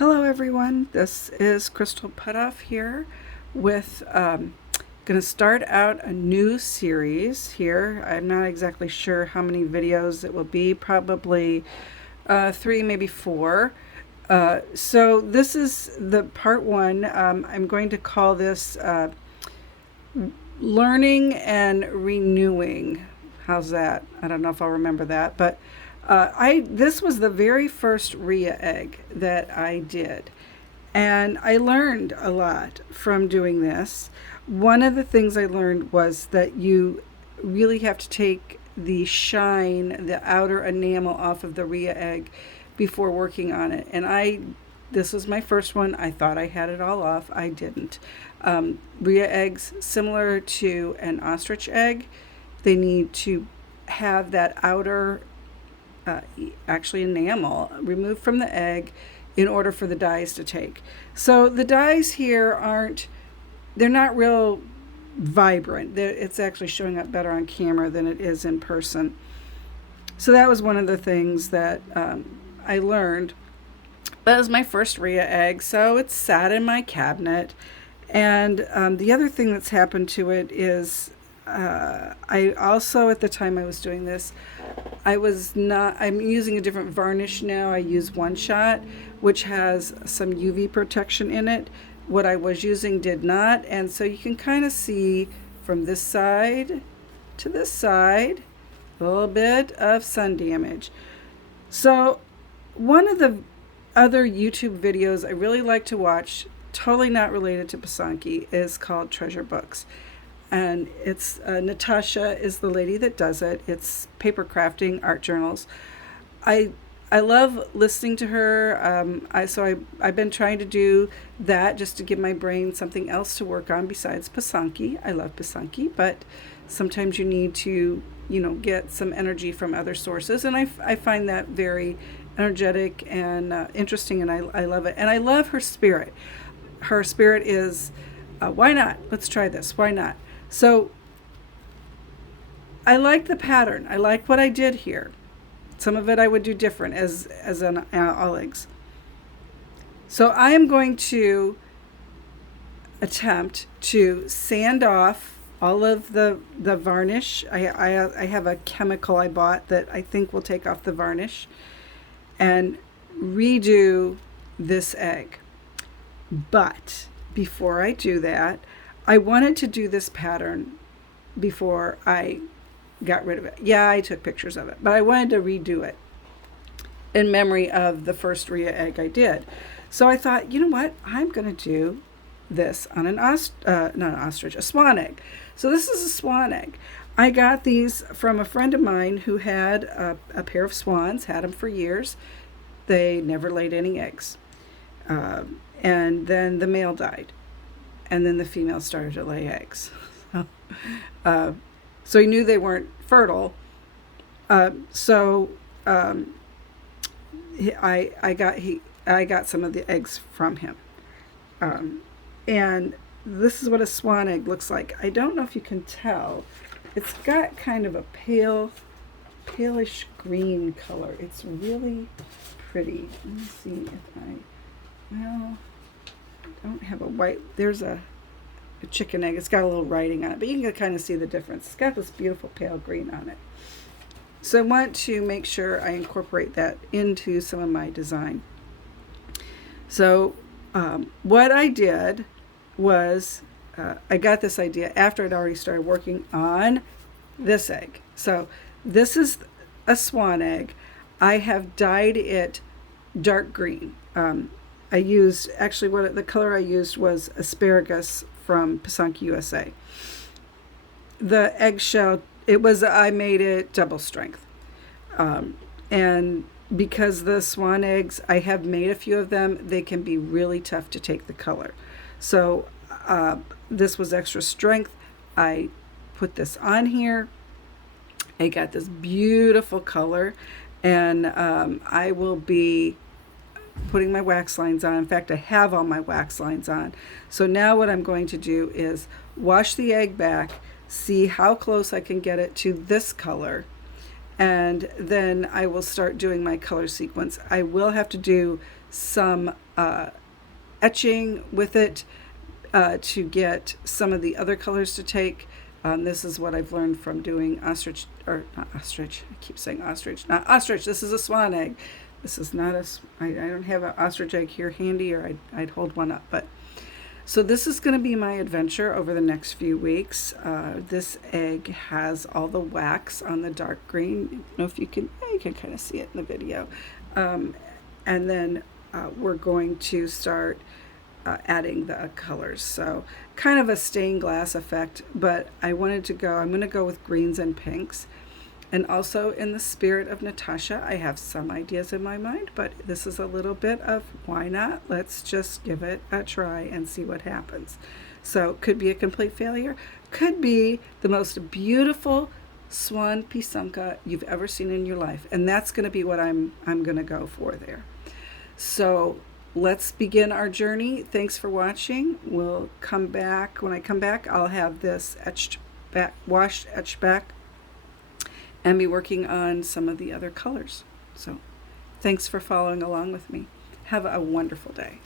Hello everyone, this is Crystal Putoff here with going to start out a new series here. I'm not exactly sure how many videos it will be, probably 3, maybe 4. So this is the part 1. I'm going to call this learning and renewing. How's that? I don't know if I'll remember that, but this was the very first Rhea egg that I did, and I learned a lot from doing this. One of the things I learned was that you really have to take the shine, the outer enamel off of the Rhea egg before working on it. And this was my first one. I thought I had it all off. I didn't. Rhea eggs, similar to an ostrich egg, they need to have that outer actually enamel removed from the egg in order for the dyes to take. So the dyes here they're not real vibrant. It's actually showing up better on camera than it is in person. So that was one of the things that I learned. That was my first Rhea egg, so it's sat in my cabinet. And the other thing that's happened to it is I also, at the time I was doing this, I'm using a different varnish now. I use One Shot, which has some UV protection in it. What I was using did not. And so you can kind of see from this side to this side, a little bit of sun damage. So one of the other YouTube videos I really like to watch, totally not related to Pysanky, is called Treasure Books. And it's Natasa is the lady that does it. It's paper crafting, art journals. I love listening to her. I've been trying to do that just to give my brain something else to work on besides Pysanky. I love Pysanky, but sometimes you need to, get some energy from other sources. And I find that very energetic and interesting, and I love it. And I love her spirit. Her spirit is, why not? Let's try this. Why not? So I like the pattern. I like what I did here. Some of it I would do different as an all eggs. So I am going to attempt to sand off all of the varnish. I have a chemical I bought that I think will take off the varnish, and redo this egg. But before I do that, I wanted to do this pattern before I got rid of it. Yeah, I took pictures of it, but I wanted to redo it in memory of the first Rhea egg I did. So I thought, you know what? I'm going to do this on a swan egg. So this is a swan egg. I got these from a friend of mine who had a pair of swans, had them for years. They never laid any eggs. And then the male died. And then the female started to lay eggs. So he knew they weren't fertile. I got some of the eggs from him. And this is what a swan egg looks like. I don't know if you can tell. It's got kind of a palish green color. It's really pretty. Let me see if I don't have a white. There's a chicken egg. It's got a little writing on it, but you can kind of see the difference. It's got this beautiful pale green on it. So I want to make sure I incorporate that into some of my design. So what I did was I got this idea after I'd already started working on this egg. So this is a swan egg. I have dyed it dark green. I used, the color I used was asparagus from Pysanky, USA. The eggshell, I made it double strength. And because the swan eggs, I have made a few of them, they can be really tough to take the color. So this was extra strength. I put this on here. I got this beautiful color, and I will be putting my wax lines on. In fact, I have all my wax lines on. So now what I'm going to do is wash the egg back, see how close I can get it to this color, and then I will start doing my color sequence. I will have to do some etching with it to get some of the other colors to take. This is what I've learned from doing ostrich, or not ostrich, I keep saying ostrich, not ostrich, this is a swan egg. This is not I don't have an ostrich egg here handy, or I'd hold one up. But so this is going to be my adventure over the next few weeks. This egg has all the wax on the dark green. I don't know if you can kind of see it in the video. And then we're going to start adding the colors. So kind of a stained glass effect, but I'm going to go with greens and pinks. And also, in the spirit of Natasa, I have some ideas in my mind, but this is a little bit of why not? Let's just give it a try and see what happens. So could be a complete failure, could be the most beautiful swan Pysanky you've ever seen in your life, and that's going to be what I'm going to go for there. So let's begin our journey. Thanks for watching. We'll come back. When I come back, I'll have this etched back, etched back, and be working on some of the other colors. So thanks for following along with me. Have a wonderful day.